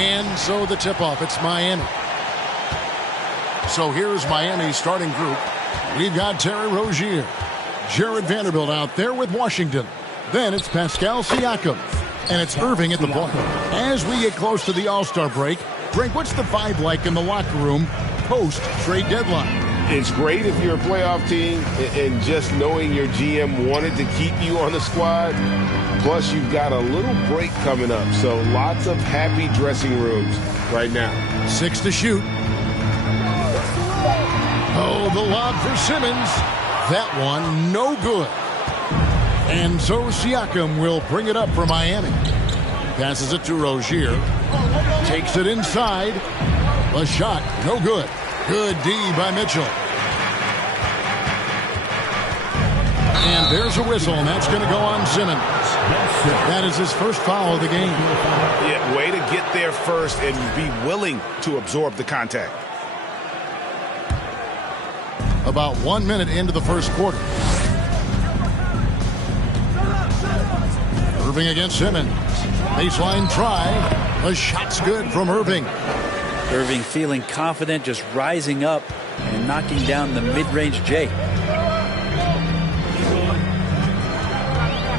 And so the tip-off, it's Miami. So here's Miami's starting group. We've got Terry Rozier, Jared Vanderbilt out there with Washington. Then it's Pascal Siakam, and it's Irving at the point. As we get close to the All-Star break, Greg, what's the vibe like in the locker room post-trade deadline? It's great if you're a playoff team and just knowing your GM wanted to keep you on the squad. Plus, you've got a little break coming up, so lots of happy dressing rooms right now. 6 to shoot. Oh, the lob for Simmons. That one, no good. And so Siakam will bring it up for Miami. Passes it to Rozier. Takes it inside. A shot, no good. Good D by Mitchell. And there's a whistle, and that's going to go on Simmons. That is his first foul of the game. Yeah, way to get there first and be willing to absorb the contact. About 1 minute into the first quarter. Irving against Simmons. Baseline try. The shot's good from Irving. Irving feeling confident, just rising up and knocking down the mid-range J.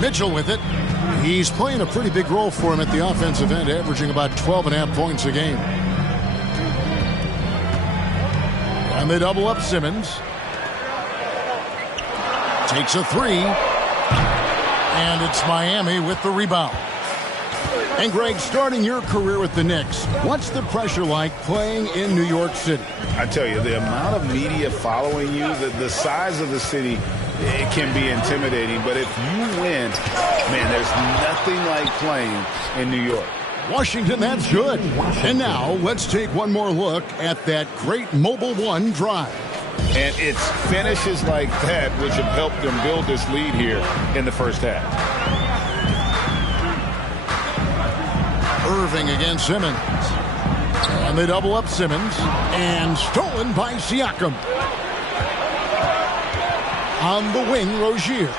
Mitchell with it. He's playing a pretty big role for him at the offensive end, averaging about 12.5 points a game. And they double up Simmons. Takes a three. And it's Miami with the rebound. And Greg, starting your career with the Knicks, what's the pressure like playing in New York City? I tell you, the amount of media following you, the size of the city, it can be intimidating. But if you win, man, there's nothing like playing in New York. Washington, that's good. And now let's take one more look at that great Mobile One drive. And it's finishes like that which have helped them build this lead here in the first half. Irving against Simmons. And they double up Simmons. And stolen by Siakam. On the wing, Rozier.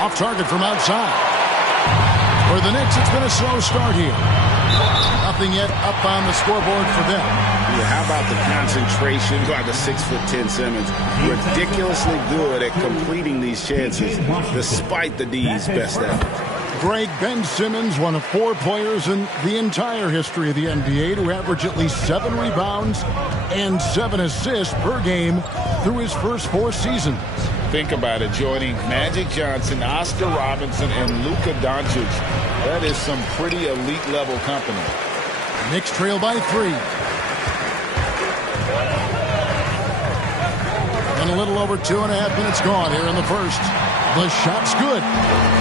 Off target from outside. For the Knicks, it's been a slow start here. Nothing yet up on the scoreboard for them. Yeah, how about the concentration by the 6'10" Simmons? Ridiculously good at completing these chances despite the D's best efforts. Greg, Ben Simmons, one of 4 players in the entire history of the NBA to average at least 7 rebounds and 7 assists per game through his first 4 seasons. Think about it, joining Magic Johnson, Oscar Robertson, and Luka Doncic. That is some pretty elite-level company. Knicks trail by 3. And a little over 2.5 minutes gone here in the first. The shot's good.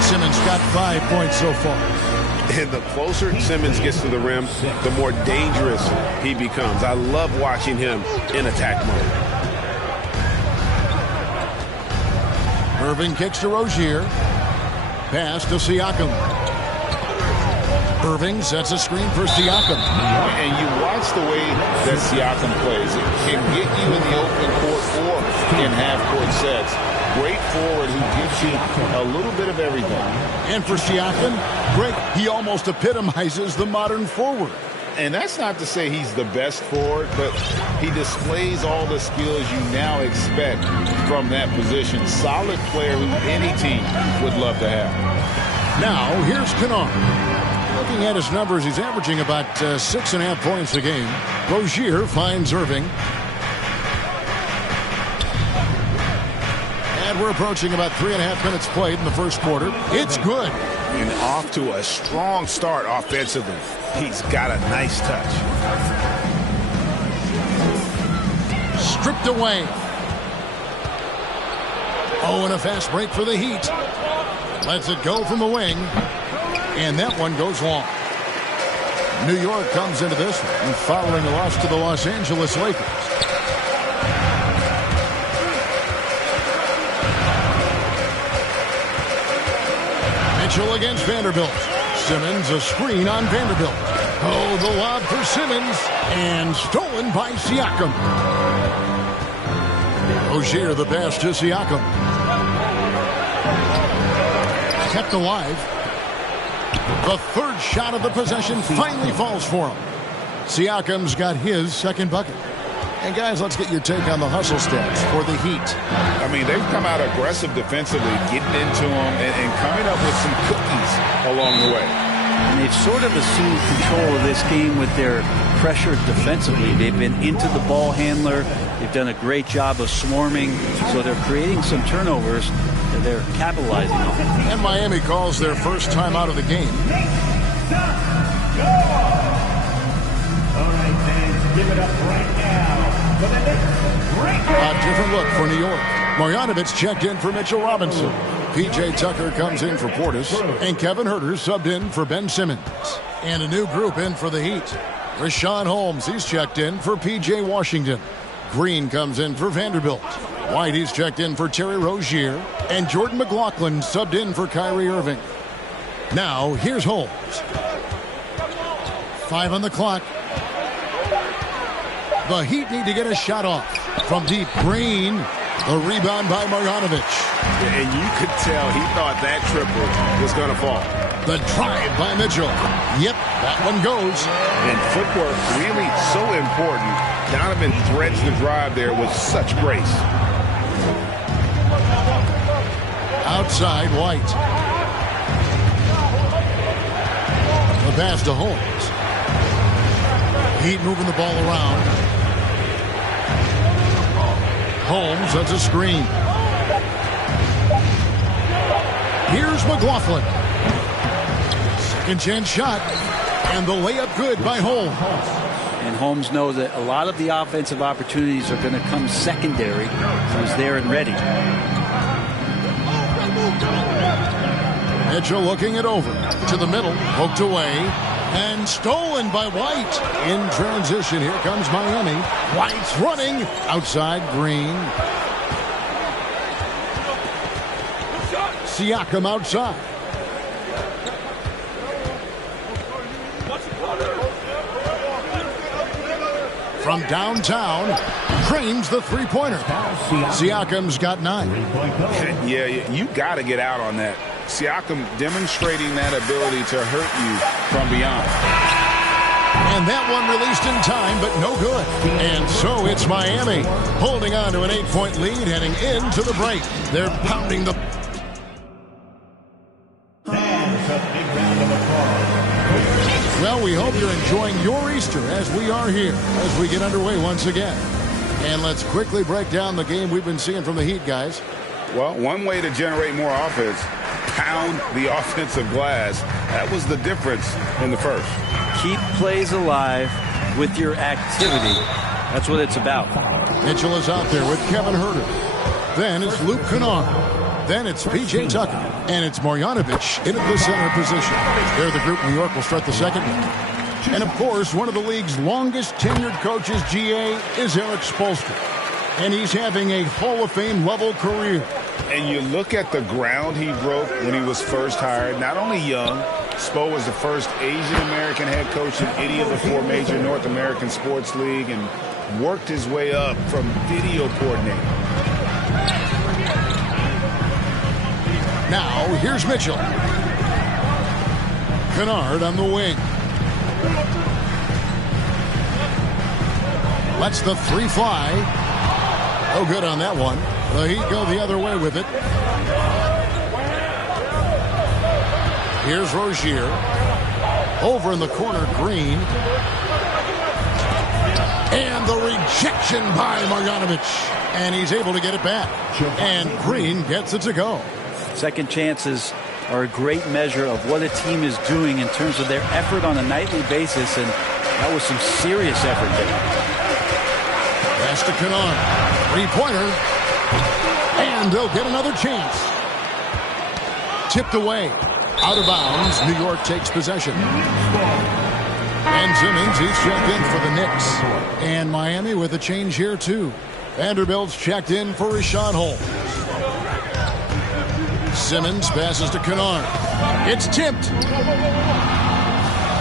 Simmons got 5 points so far. And the closer Simmons gets to the rim, the more dangerous he becomes. I love watching him in attack mode. Irving kicks to Rozier. Pass to Siakam. Irving sets a screen for Siakam. And you watch the way that Siakam plays. It can get you in the open court or in half-court sets. Great forward who gives you a little bit of everything. And for Siakam, Greg, he almost epitomizes the modern forward. And that's not to say he's the best forward, but he displays all the skills you now expect from that position. Solid player who any team would love to have. Now, here's Kennard. Looking at his numbers, he's averaging about 6.5 points a game. Rozier finds Irving. And we're approaching about 3.5 minutes played in the first quarter. It's good. And off to a strong start offensively. He's got a nice touch. Stripped away. Oh, and a fast break for the Heat. Lets it go from the wing. And that one goes long. New York comes into this one following a loss to the Los Angeles Lakers. Mitchell against Vanderbilt. Simmons a screen on Vanderbilt. Oh, the lob for Simmons. And stolen by Siakam. Rozier the pass to Siakam. Kept alive. The third shot of the possession finally falls for him. Siakam's got his second bucket. And guys, let's get your take on the hustle stats for the Heat. I mean, they've come out aggressive defensively, getting into them and coming up with some cookies along the way. And they've sort of assumed control of this game with their pressure defensively. They've been into the ball handler. They've done a great job of swarming. So they're creating some turnovers that they're capitalizing on. And Miami calls their first time out of the game. All right, fans, give it up right now for the next great. A different look for New York. Marjanovic checked in for Mitchell Robinson. P.J. Tucker comes in for Portis. And Kevin Huerter subbed in for Ben Simmons. And a new group in for the Heat. Richaun Holmes, he's checked in for P.J. Washington. Green comes in for Vanderbilt. White, he's checked in for Terry Rozier. And Jordan McLaughlin subbed in for Kyrie Irving. Now, here's Holmes. 5 on the clock. The Heat need to get a shot off. From deep, Green. The rebound by Marjanovic. And you could tell he thought that triple was going to fall. The drive by Mitchell. Yep, that one goes. And footwork really so important. Donovan threads the drive there with such grace. Outside, White. The pass to Holmes. Heat moving the ball around. Holmes, that's a screen. Here's McLaughlin. Second chance shot. And the layup good by Holmes. And Holmes knows that a lot of the offensive opportunities are going to come secondary. So he's there and ready. Mitchell looking it over. To the middle. Poked away. And stolen by White. In transition, here comes Miami. White's running. Outside, Green. Siakam outside. From downtown, cranes the three-pointer. Siakam's got 9. Yeah, you got to get out on that. Siakam demonstrating that ability to hurt you from beyond. And that one released in time, but no good. And so it's Miami holding on to an 8-point lead heading into the break. They're pounding the... Well, we hope you're enjoying your Easter as we are here as we get underway once again. And let's quickly break down the game we've been seeing from the Heat, guys. Well, one way to generate more offense, pound the offensive glass. That was the difference in the first. Keep plays alive with your activity. That's what it's about. Mitchell is out there with Kevin Huerter. Then it's Luke Kennard. Then it's P.J. Tucker. And it's Marjanovic in at the center position. They're the group New York will start the second week. And, of course, one of the league's longest tenured coaches, GA, is Eric Spoelstra. And he's having a Hall of Fame level career. And you look at the ground he broke when he was first hired. Not only young, Spo was the first Asian-American head coach in any of the 4 major North American sports league and worked his way up from video coordinator. Now, here's Mitchell. Kennard on the wing. Lets the 3 fly. No good on that one. The Heat go the other way with it. Here's Rozier. Over in the corner, Green. And the rejection by Marjanovic. And he's able to get it back. And Green gets it to go. Second chances are a great measure of what a team is doing in terms of their effort on a nightly basis, and that was some serious effort there. Pass to Kennard. 3-pointer. And they'll get another chance. Tipped away. Out of bounds. New York takes possession. And Simmons, he's checked in for the Knicks. And Miami with a change here, too. Vanderbilt's checked in for Richaun Holmes. Simmons passes to Kennard. It's tipped.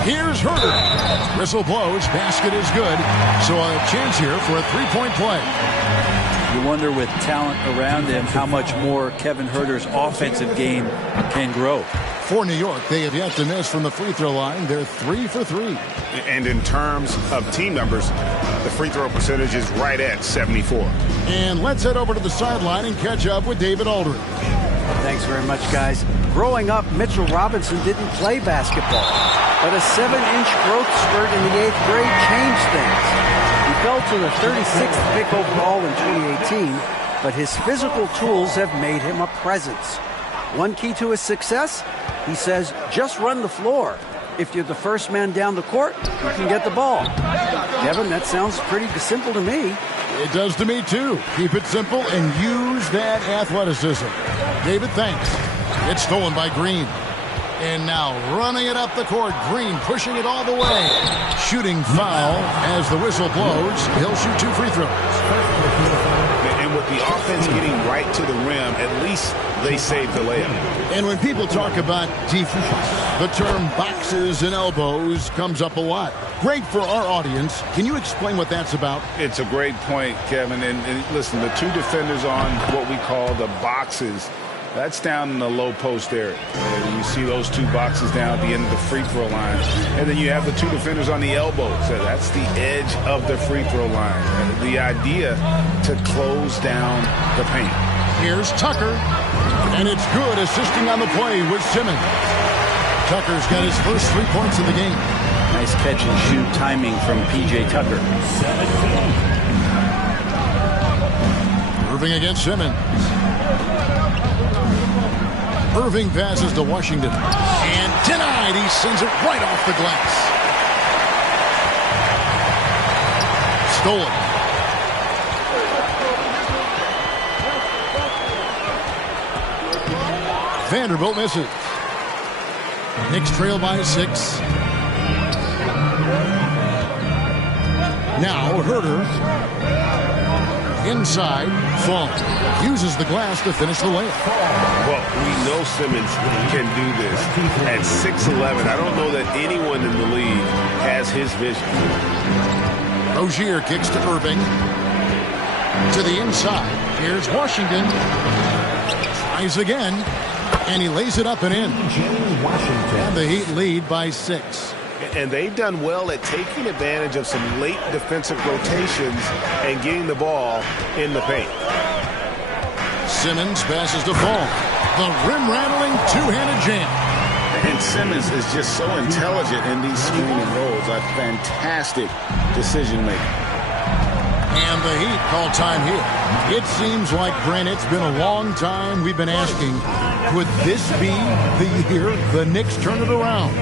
Here's Huerter. Whistle blows. Basket is good. So a chance here for a 3-point play. You wonder with talent around him how much more Kevin Huerter's offensive game can grow. For New York, they have yet to miss from the free throw line. They're 3 for 3. And in terms of team numbers, the free throw percentage is right at 74. And let's head over to the sideline and catch up with David Aldridge. Thanks very much, guys. Growing up, Mitchell Robinson didn't play basketball, but a 7-inch growth spurt in the 8th grade changed things. He fell to the 36th pick overall in 2018, but his physical tools have made him a presence. One key to his success, he says, just run the floor. If you're the first man down the court, you can get the ball. Kevin, that sounds pretty simple to me. It does to me, too. Keep it simple and use that athleticism. David, thanks. It's stolen by Green. And now running it up the court. Green pushing it all the way. Shooting foul as the whistle blows. He'll shoot 2 free throws. And with the offense getting right to the rim, at least they saved the layup. And when people talk about defense, the term boxes and elbows comes up a lot. Great for our audience. Can you explain what that's about? It's a great point, Kevin. And listen, the 2 defenders on what we call the boxes, that's down in the low post area. And you see those 2 boxes down at the end of the free throw line. And then you have the 2 defenders on the elbows. So that's the edge of the free throw line. And the idea to close down the paint. Here's Tucker. And it's good, assisting on the play with Simmons. Tucker's got his first 3 points of the game. Nice catch and shoot timing from P.J. Tucker. Irving against Simmons. Irving passes to Washington. And denied. He sends it right off the glass. Stolen. Vanderbilt misses. Knicks trail by 6. Now Herter. Inside. Fall. Uses the glass to finish the layup. Well, we know Simmons can do this. At 6'11", I don't know that anyone in the league has his vision. Rozier kicks to Irving. To the inside. Here's Washington. Tries again. And he lays it up and in. And the Heat lead by 6. And they've done well at taking advantage of some late defensive rotations and getting the ball in the paint. Simmons passes to Fall. The rim-rattling 2-handed jam. And Simmons is just so intelligent in these screening roles. A fantastic decision maker. And the Heat call time here. It seems like, Brent, it's been a long time we've been asking, could this be the year the Knicks turn it around?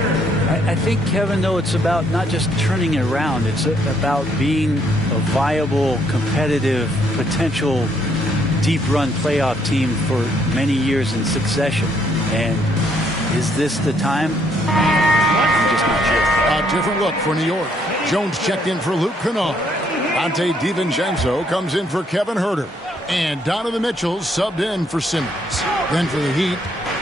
I think, Kevin, though, it's about not just turning it around. It's about being a viable, competitive, potential deep-run playoff team for many years in succession. And is this the time? I'm just not sure. A different look for New York. Jones checked in for Luke Kennard. Dante DiVincenzo comes in for Kevin Herter. And Donovan Mitchell subbed in for Simmons. Then for the Heat,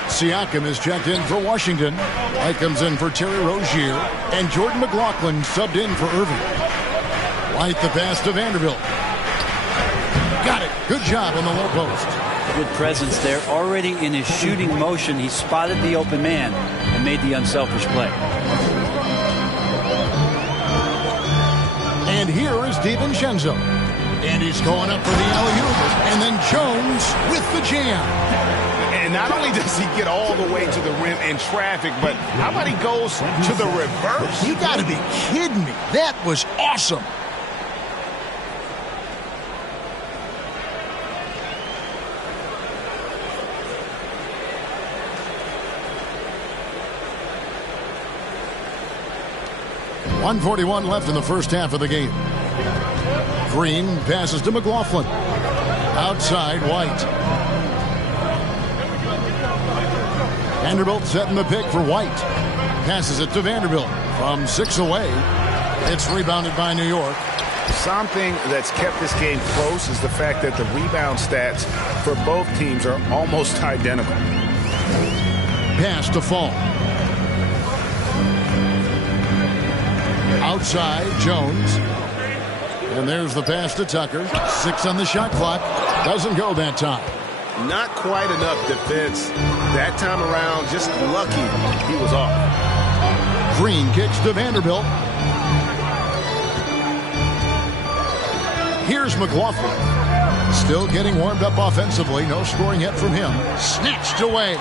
Siakam is checked in for Washington. White comes in for Terry Rozier. And Jordan McLaughlin subbed in for Irving. White the pass to Vanderbilt. Got it. Good job on the low post. Good presence there. Already in his shooting motion, he spotted the open man and made the unselfish play. And here is DiVincenzo. And he's going up for the alley-oop. And then Jones with the jam. And not only does he get all the way to the rim in traffic, but how about he goes to the reverse? You got to be kidding me. That was awesome. .141 left in the first half of the game. Green passes to McLaughlin. Outside, White. Vanderbilt setting the pick for White. Passes it to Vanderbilt from 6 away. It's rebounded by New York. Something that's kept this game close is the fact that the rebound stats for both teams are almost identical. Pass to Fall. Outside, Jones. And there's the pass to Tucker. 6 on the shot clock. Doesn't go that time. Not quite enough defense. That time around, just lucky he was off. Green kicks to Vanderbilt. Here's McLaughlin. Still getting warmed up offensively. No scoring yet from him. Snatched away.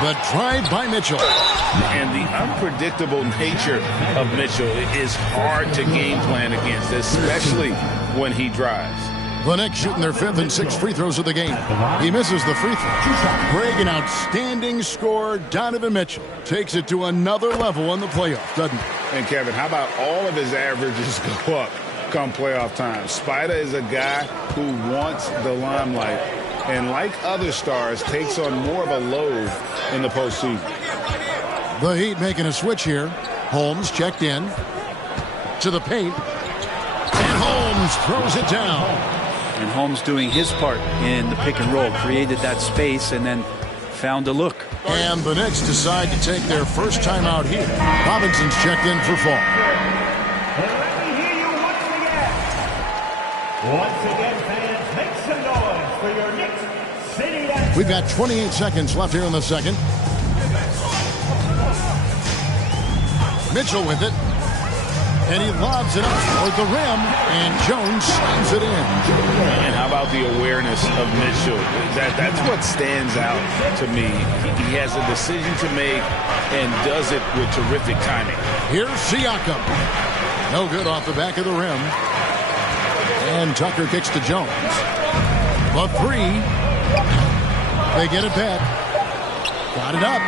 The drive by Mitchell. And the unpredictable nature of Mitchell is hard to game plan against, especially when he drives. The Knicks shooting their 5th and 6th free throws of the game. He misses the free throw. Greg, an outstanding scorer. Donovan Mitchell takes it to another level in the playoffs, doesn't he? And Kevin, how about all of his averages go up come playoff time? Spider is a guy who wants the limelight, and like other stars, takes on more of a load in the postseason. The Heat making a switch here. Holmes checked in to the paint. And Holmes throws it down. And Holmes doing his part in the pick and roll. Created that space and then found a look. And the Knicks decide to take their first time out here. Robinson's checked in for fall. Let me hear you once again. Once again, fans, make some noise for your Knicks City. We've got 28 seconds left here in the second. Mitchell with it. And he lobs it up toward the rim. And Jones slams it in. And how about the awareness of Mitchell? That's what stands out to me. He has a decision to make and does it with terrific timing. Here's Siakam. No good off the back of the rim. And Tucker kicks to Jones. The three. They get it back. Got it up.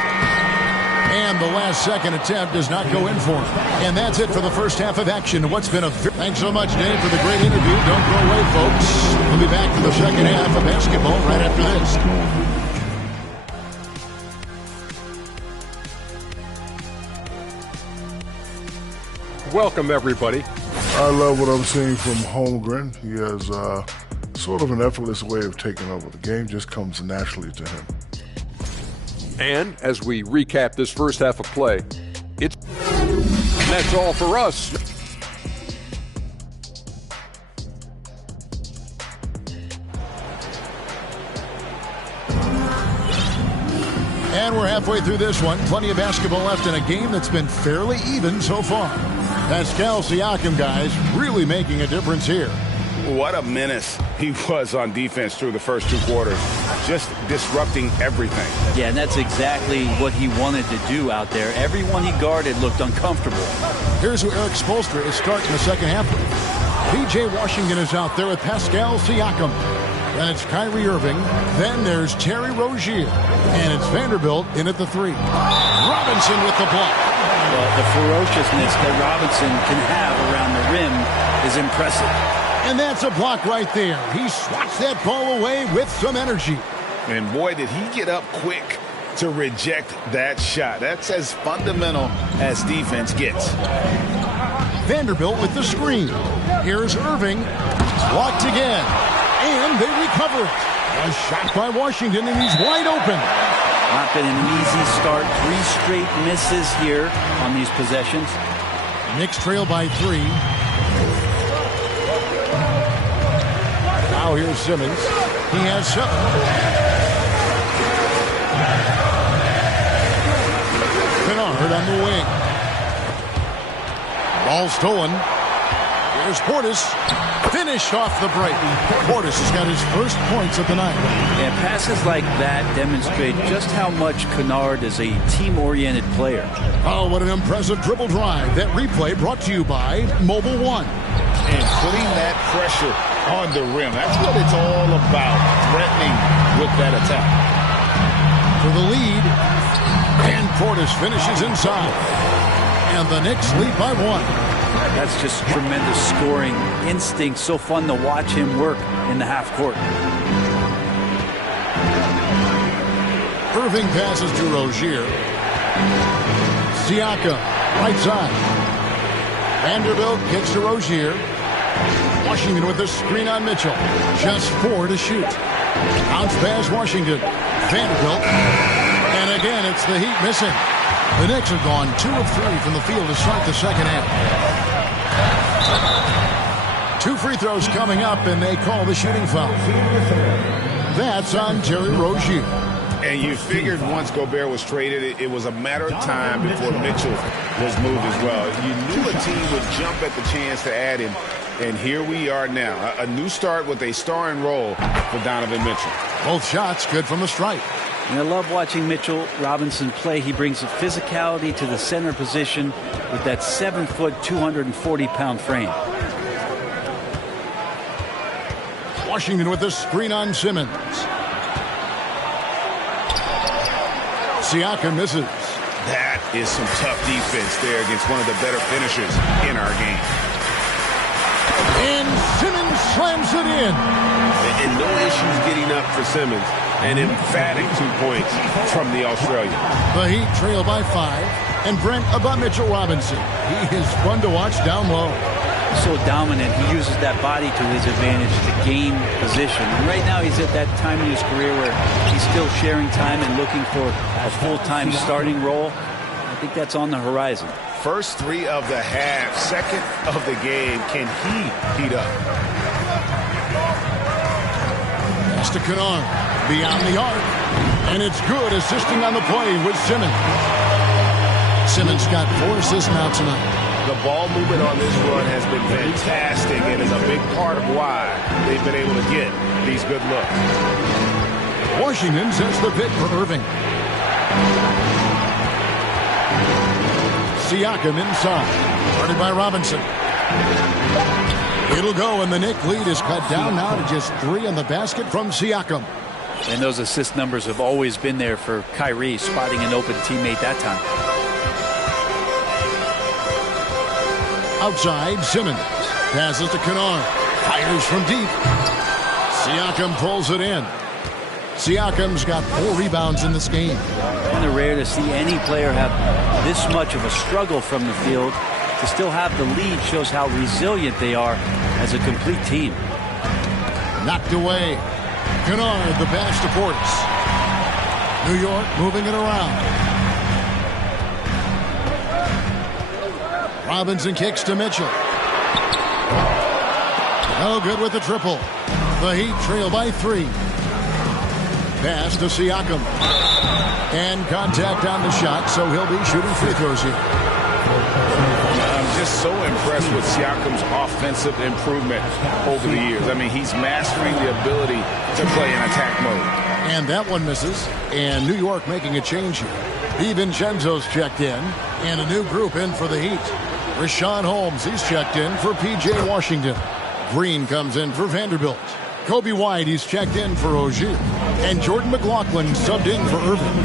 And the last second attempt does not go in for him. And that's it for the first half of action. What's been a... Thanks so much, Dave, for the great interview. Don't go away, folks. We'll be back for the second half of basketball right after this. Welcome, everybody. I love what I'm seeing from Holmgren. He has sort of an effortless way of taking over. The game just comes naturally to him. And as we recap this first half of play, and that's all for us. And we're halfway through this one. Plenty of basketball left in a game that's been fairly even so far. Pascal Siakam, guys, really making a difference here. What a menace he was on defense through the first 2 quarters. Just disrupting everything. Yeah, and that's exactly what he wanted to do out there. Everyone he guarded looked uncomfortable. Here's who Eric Spoelstra is starting the second half with. P.J. Washington is out there with Pascal Siakam. Then it's Kyrie Irving. Then there's Terry Rozier. And it's Vanderbilt in at the 3. Robinson with the block. Well, the ferociousness that Robinson can have around the rim is impressive. And that's a block right there. He swats that ball away with some energy. And boy, did he get up quick to reject that shot. That's as fundamental as defense gets. Vanderbilt with the screen. Here's Irving. Blocked again. And they recover it. A shot by Washington, and he's wide open. Not been an easy start. 3 straight misses here on these possessions. Knicks trail by 3. Now here's Simmons. He has 7. Kennard on the wing. Ball stolen. Here's Portis. Finished off the break. Portis has got his first points of the night. And passes like that demonstrate just how much Kennard is a team-oriented player. Oh, what an impressive dribble drive. That replay brought to you by Mobile One. And putting that pressure on the rim. That's what it's all about, threatening with that attack. For the lead, and Portis finishes inside. And the Knicks lead by 1. That's just tremendous scoring instinct. So fun to watch him work in the half court. Irving passes to Rozier. Siakam, right side. Vanderbilt kicks to Rozier. Washington with the screen on Mitchell. Just 4 to shoot. Bounce pass Washington. Vanderbilt. And again, it's the Heat missing. The Knicks have gone 2 of 3 from the field to start the second half. 2 free throws coming up, and they call the shooting foul. That's on Terry Rozier. And you figured once Gobert was traded, it was a matter of time before Mitchell was moved as well. You knew a team would jump at the chance to add him, and here we are now. A new start with a starring role for Donovan Mitchell. Both shots good from the stripe. And I love watching Mitchell Robinson play. He brings a physicality to the center position with that 7-foot, 240-pound frame. Washington with the screen on Simmons. Siakam misses. That is some tough defense there against one of the better finishers in our game. And Simmons slams it in. And no issues getting up for Simmons. An emphatic 2 points from the Australian. The Heat trail by 5. And Brent, about Mitchell Robinson. He is fun to watch down low. So dominant. He uses that body to his advantage to gain position. And right now he's at that time in his career where he's still sharing time and looking for a full-time starting role. I think that's on the horizon. First 3 of the half, second of the game. Can he heat up? Pass to Kennard. Beyond the arc. And it's good, assisting on the play with Simmons. Simmons got 4 assists now tonight. The ball movement on this run has been fantastic and is a big part of why they've been able to get these good looks. Washington sets the pick for Irving. Siakam inside. Guarded by Robinson. It'll go, and the Knicks lead is cut down now to just 3 on the basket from Siakam. And those assist numbers have always been there for Kyrie, spotting an open teammate that time. Outside, Simmons passes to Kennard. Fires from deep. Siakam pulls it in. Siakam's got 4 rebounds in this game. And it's rare to see any player have this much of a struggle from the field. To still have the lead shows how resilient they are as a complete team. Knocked away. Kennard, the pass to Portis. New York moving it around. Robinson kicks to Mitchell. No good with the triple. The Heat trail by 3. Pass to Siakam. And contact on the shot, so he'll be shooting free throws here. I'm just so impressed with Siakam's offensive improvement over the years. I mean, he's mastering the ability to play in attack mode. And that one misses. And New York making a change here. DiVincenzo's checked in. And a new group in for the Heat. Rashawn Holmes, he's checked in for P.J. Washington. Green comes in for Vanderbilt. Kobe White, he's checked in for Ogier. And Jordan McLaughlin subbed in for Irving.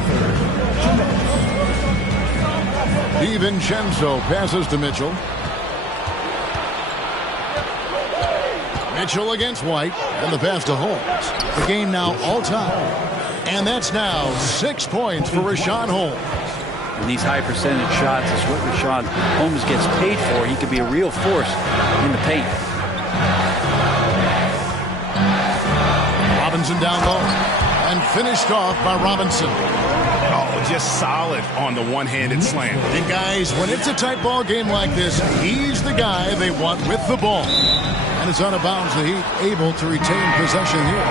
DiVincenzo passes to Mitchell. Mitchell against White. And the pass to Holmes. The game now all time. And that's now 6 points for Rashawn Holmes. And these high percentage shots is what Rashawn Holmes gets paid for. He could be a real force in the paint. Robinson down low. And finished off by Robinson. Oh, just solid on the one-handed slam. And guys, when it's a tight ball game like this, he's the guy they want with the ball. And it's out of bounds. The Heat able to retain possession here.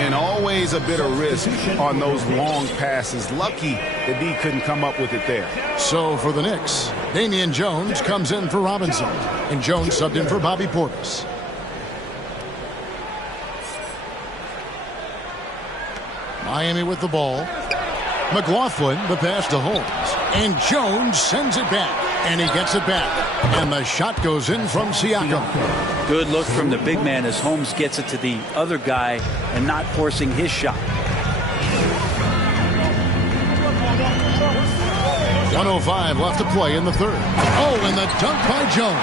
And always a bit of risk on those long passes. Lucky the D couldn't come up with it there. So for the Knicks, Damian Jones comes in for Robinson. And Jones subbed in for Bobby Portis. Miami with the ball. McLaughlin, the pass to Holmes. And Jones sends it back. And he gets it back. And the shot goes in from Siakam. Good look from the big man as Holmes gets it to the other guy and not forcing his shot. 1:05 left to play in the third. Oh, and the dunk by Jones.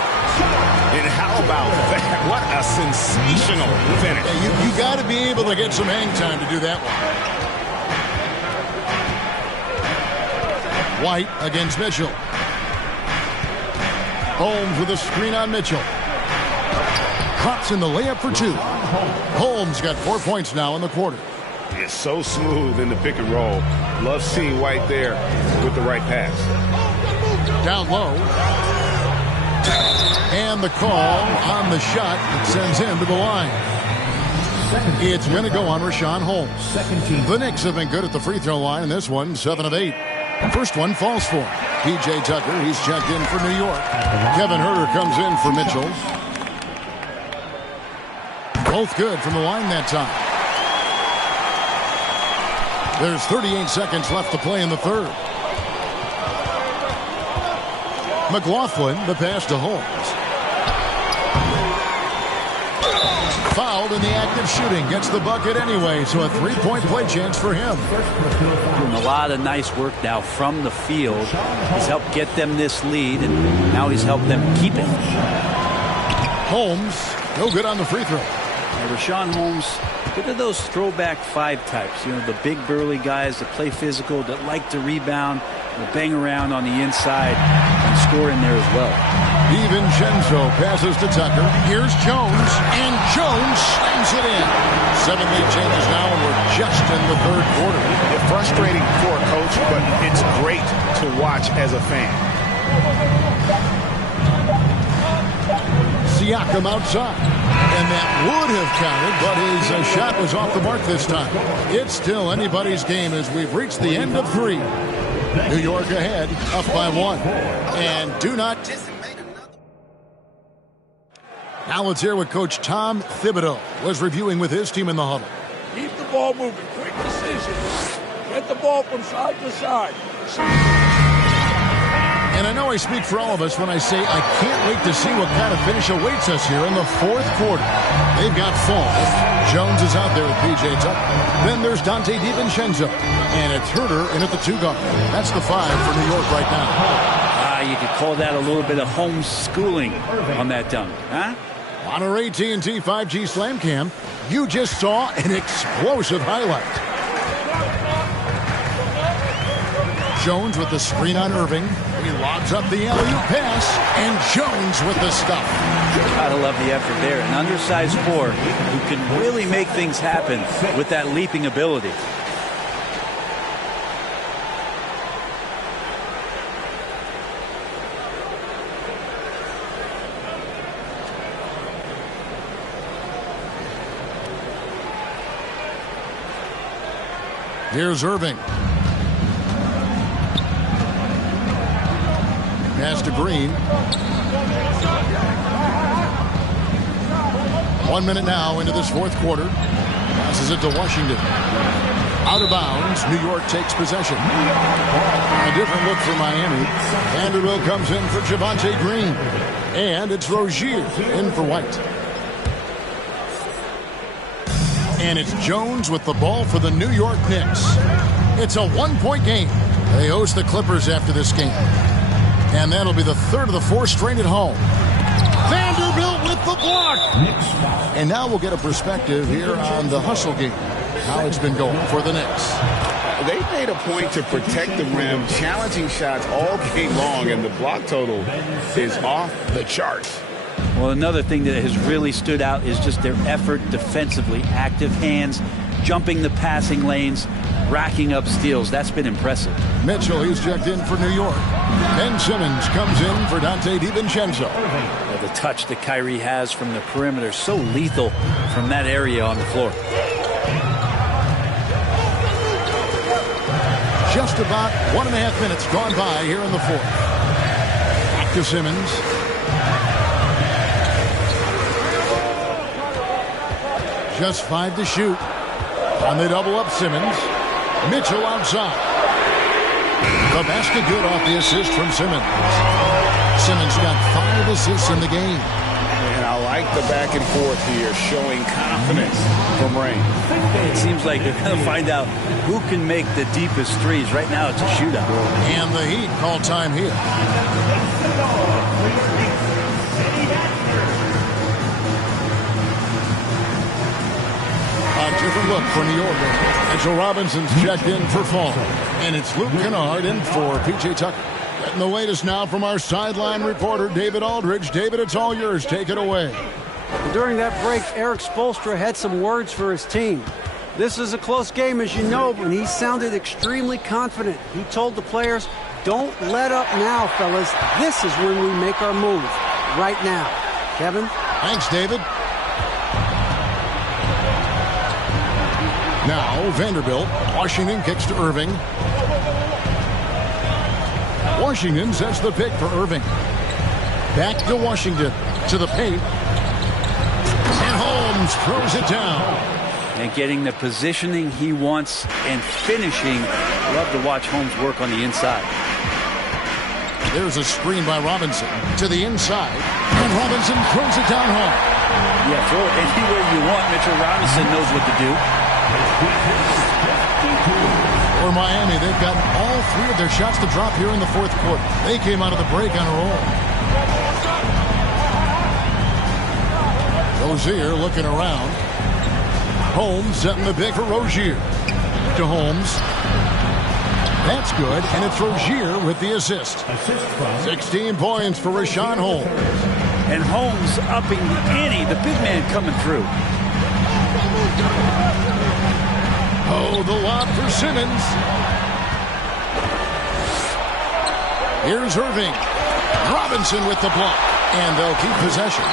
And how about that? What a sensational finish. Yeah, you got to be able to get some hang time to do that one. White against Mitchell. Holmes with a screen on Mitchell. Drops in the layup for 2. Holmes got 4 points now in the quarter. It's so smooth in the pick and roll. Love seeing White there with the right pass. Down low. And the call on the shot that sends him to the line. It's going to go on Rashawn Holmes. Second team. The Knicks have been good at the free throw line in this one, 7 of 8. First one falls for him. P.J. Tucker, he's checked in for New York. Kevin Huerter comes in for Mitchell. Both good from the line that time. There's 38 seconds left to play in the third. McLaughlin, the pass to Holmes. Fouled in the act of shooting. Gets the bucket anyway, so a three-point play chance for him. Doing a lot of nice work now from the field. He's helped get them this lead, and now he's helped them keep it. Holmes, no good on the free throw. And Rashawn Holmes, look at those throwback 5 types. You know, the big burly guys that play physical, that like to rebound, that bang around on the inside and score in there as well. DiVincenzo passes to Tucker. Here's Jones, and Jones slams it in. 7 lead changes now, and we're just in the third quarter. It's frustrating for a coach, but it's great to watch as a fan. Siakam outside. And that would have counted, but his shot was off the mark this time. It's still anybody's game as we've reached the end of 3. New York ahead, up by 1. And do not... Now let's hear what Coach Tom Thibodeau was reviewing with his team in the huddle. Keep the ball moving. Quick decisions. Get the ball from side to side. And I know I speak for all of us when I say I can't wait to see what kind of finish awaits us here in the fourth quarter. They've got Fall. Jones is out there with P.J. Tucker. Then there's Dante DiVincenzo. And it's Huerter in at the 2 guard. That's the 5 for New York right now. You could call that a little bit of homeschooling on that dunk, huh? On our AT&T 5G Slam Cam, you just saw an explosive highlight. Jones with the screen on Irving. He lobs up the alley-oop pass, and Jones with the stuff. Gotta love the effort there. An undersized 4 who can really make things happen with that leaping ability. Here's Irving. Pass to Green. 1 minute now into this fourth quarter. Passes it to Washington. Out of bounds. New York takes possession. A different look for Miami. Vanderbilt comes in for Javonte Green. And it's Rozier in for White. And it's Jones with the ball for the New York Knicks. It's a 1-point game. They host the Clippers after this game. And that'll be the third of the 4 straight at home. Vanderbilt with the block. And now we'll get a perspective here on the hustle game. How it's been going for the Knicks. They made a point to protect the rim, challenging shots all game long, and the block total is off the charts. Well, another thing that has really stood out is just their effort defensively. Active hands, jumping the passing lanes, racking up steals. That's been impressive. Mitchell, he's checked in for New York. Ben Simmons comes in for Dante DiVincenzo. Well, the touch that Kyrie has from the perimeter, so lethal from that area on the floor. Just about 1.5 minutes gone by here in the fourth. Back to Simmons. Just 5 to shoot. And they double up Simmons. Mitchell outside. The basket good off the assist from Simmons. Simmons got 5 assists in the game. And I like the back and forth here, showing confidence from Rain. It seems like they're going to find out who can make the deepest threes. Right now it's a shootout. And the Heat call time here. A different look for New York. Mitchell Robinson's checked in for Fall. And it's Luke Kennard in for P.J. Tucker. Getting the latest now from our sideline reporter, David Aldridge. David, it's all yours. Take it away. During that break, Eric Spoelstra had some words for his team. This is a close game, as you know, and he sounded extremely confident. He told the players, don't let up now, fellas. This is when we make our move. Right now. Kevin? Thanks, David. Now Vanderbilt. Washington kicks to Irving. Washington sets the pick for Irving. Back to Washington. To the paint. And Holmes throws it down. And getting the positioning he wants and finishing. Love to watch Holmes work on the inside. There's a screen by Robinson to the inside. And Robinson throws it down home. Yeah, throw it anywhere you want. Mitchell Robinson knows what to do. For Miami, they've gotten all three of their shots to drop here in the fourth quarter. They came out of the break on a roll. Rozier looking around. Holmes setting the pick for Rozier. To Holmes. That's good, and it's Rozier with the assist. 16 points for Rashawn Holmes. And Holmes upping the ante. The big man coming through. Oh, the lob for Simmons. Here's Irving. Robinson with the block. And they'll keep possession.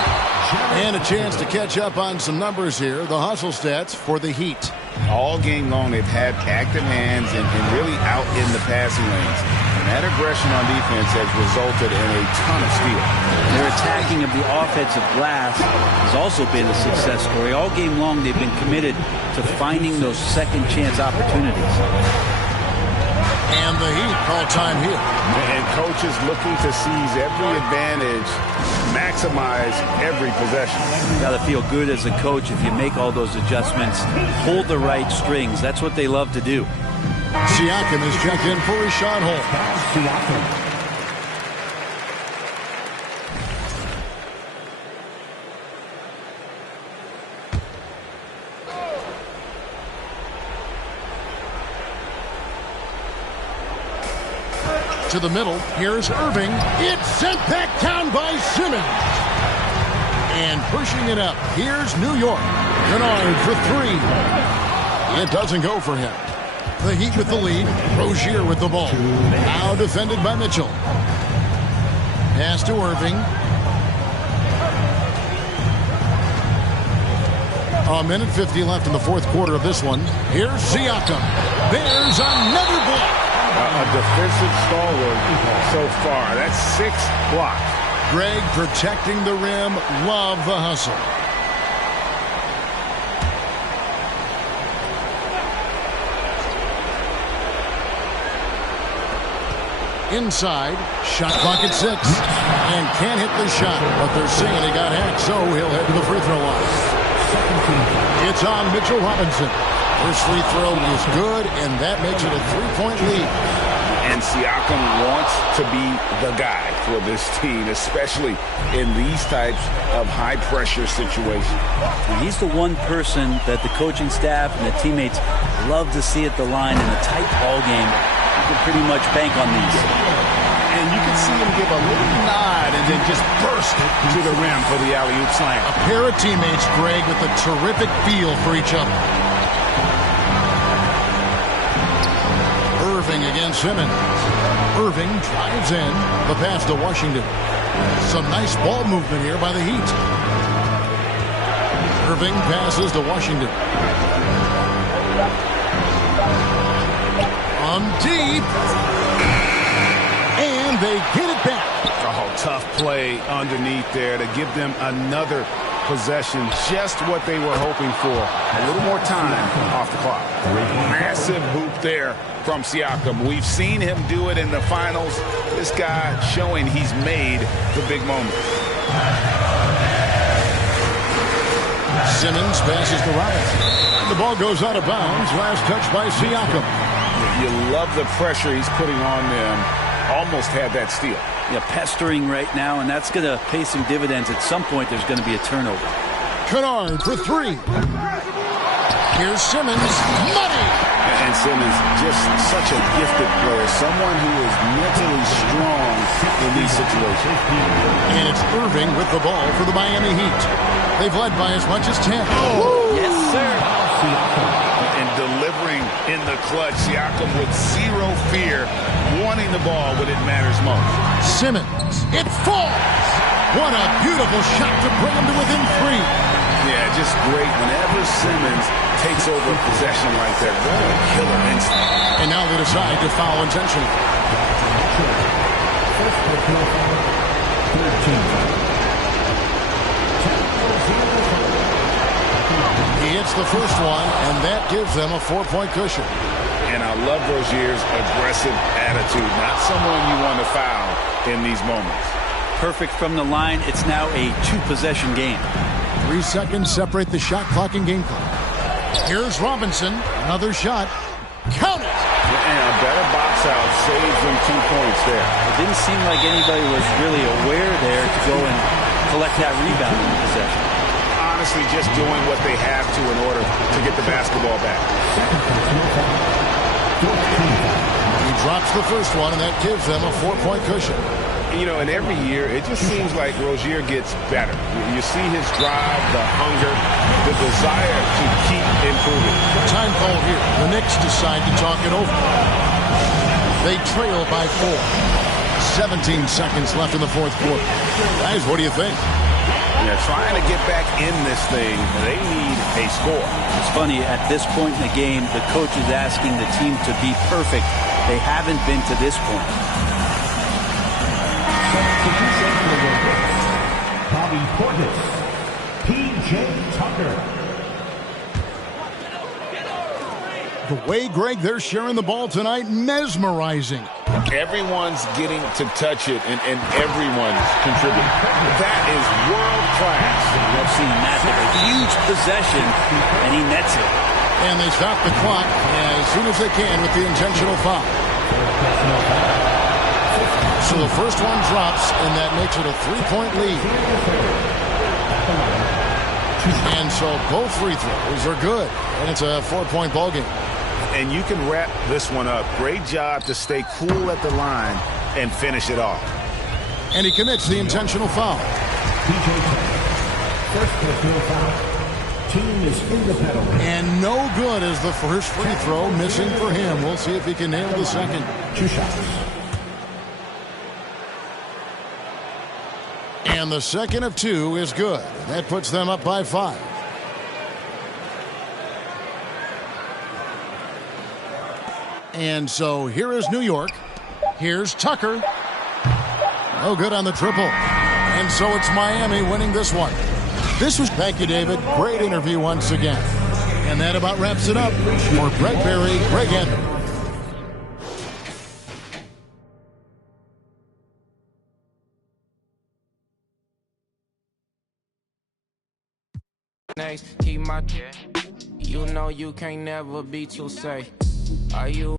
And a chance to catch up on some numbers here. The hustle stats for the Heat. All game long, they've had active hands and really out in the passing lanes. And that aggression on defense has resulted in a ton of steals. Their attacking of the offensive glass has also been a success story. All game long, they've been committed to finding those second chance opportunities. And the Heat call time here. And coaches looking to seize every advantage, maximize every possession. You got to feel good as a coach if you make all those adjustments, hold the right strings. That's what they love to do. Siakam is checked in for Rashawn Holmes. To the middle. Here's Irving. It's sent back down by Simmons. And pushing it up. Here's New York. Kennard for three. It doesn't go for him. The Heat with the lead. Rozier with the ball. Now defended by Mitchell. Pass to Irving. A minute 50 left in the fourth quarter of this one. Here's Siakam. There's another block. A defensive stalwart so far. That's 6 blocks. Greg protecting the rim. Love the hustle. Inside. Shot clock at 6. And can't hit the shot. But they're saying he got hacked, so he'll head to the free throw line. It's on Mitchell Robinson. First free throw is good, and that makes it a 3-point lead. And Siakam wants to be the guy for this team, especially in these types of high-pressure situations. And he's the one person that the coaching staff and the teammates love to see at the line in a tight ball game. You can pretty much bank on these. And you can see him give a little nod and then just burst to the rim for the alley-oop slam. A pair of teammates, Greg, with a terrific feel for each other. Irving against Simmons. Irving drives in. The pass to Washington. Some nice ball movement here by the Heat. Irving passes to Washington. On deep. And they get it back. Oh, tough play underneath there to give them another possession, just what they were hoping for. A little more time off the clock. Massive hoop there from Siakam. We've seen him do it in the finals. This guy showing he's made the big moment. Simmons passes to Robinson. The ball goes out of bounds. Last touch by Siakam. You love the pressure he's putting on them. Almost had that steal. Yeah, pestering right now, and that's going to pay some dividends. At some point, there's going to be a turnover. Kennard for three. Here's Simmons. Money! And Simmons, just such a gifted player. Someone who is mentally strong in these situations. And it's Irving with the ball for the Miami Heat. They've led by as much as 10. Yes, sir. And delivering in the clutch. Siakam with zero fear, wanting the ball when it matters most. Simmons. It falls. What a beautiful shot to bring him to within 3. Yeah, just great whenever Simmons takes over a possession like that. What a killer instinct. And now they decide to foul intentionally. He hits the first one, and that gives them a 4-point cushion. And I love Rozier's aggressive attitude. Not someone you want to foul in these moments. Perfect from the line. It's now a 2-possession game. 3 seconds separate the shot clock and game clock. Here's Robinson. Another shot. Count it! And a better box out saves them 2 points there. It didn't seem like anybody was really aware there to go and collect that rebound in the possession. Honestly, just doing what they have to in order to get the basketball back. He drops the first one, and that gives them a 4-point cushion. You know, and every year, it just seems like Rozier gets better. You see his drive, the hunger, the desire to keep improving. Time call here. The Knicks decide to talk it over. They trail by 4. 17 seconds left in the fourth quarter. Guys, what do you think? Yeah, trying to get back in this thing, they need a score. It's funny, at this point in the game, the coach is asking the team to be perfect. They haven't been to this point. Bobby Portis, P.J. Tucker. The way, Greg, they're sharing the ball tonight, mesmerizing. Everyone's getting to touch it, and everyone's contributing. That is world class. I've seen that there. A huge possession, and he nets it. And they stop the clock as soon as they can with the intentional foul. So the first one drops, and that makes it a 3-point lead. And so both free throws are good, and it's a 4-point ball game. And you can wrap this one up. Great job to stay cool at the line and finish it off. And he commits the intentional foul. First personal foul. Team is in the penalty. And no good as the first free throw missing for him. We'll see if he can nail the second. 2 shots. And the second of 2 is good. That puts them up by 5. And so here is New York. Here's Tucker. No good on the triple. And so it's Miami winning this one. Thank you, David. Great interview once again. And that about wraps it up. For Brett Berry, Greg Andrew. Keep my, you know you can't never be too safe. Are you?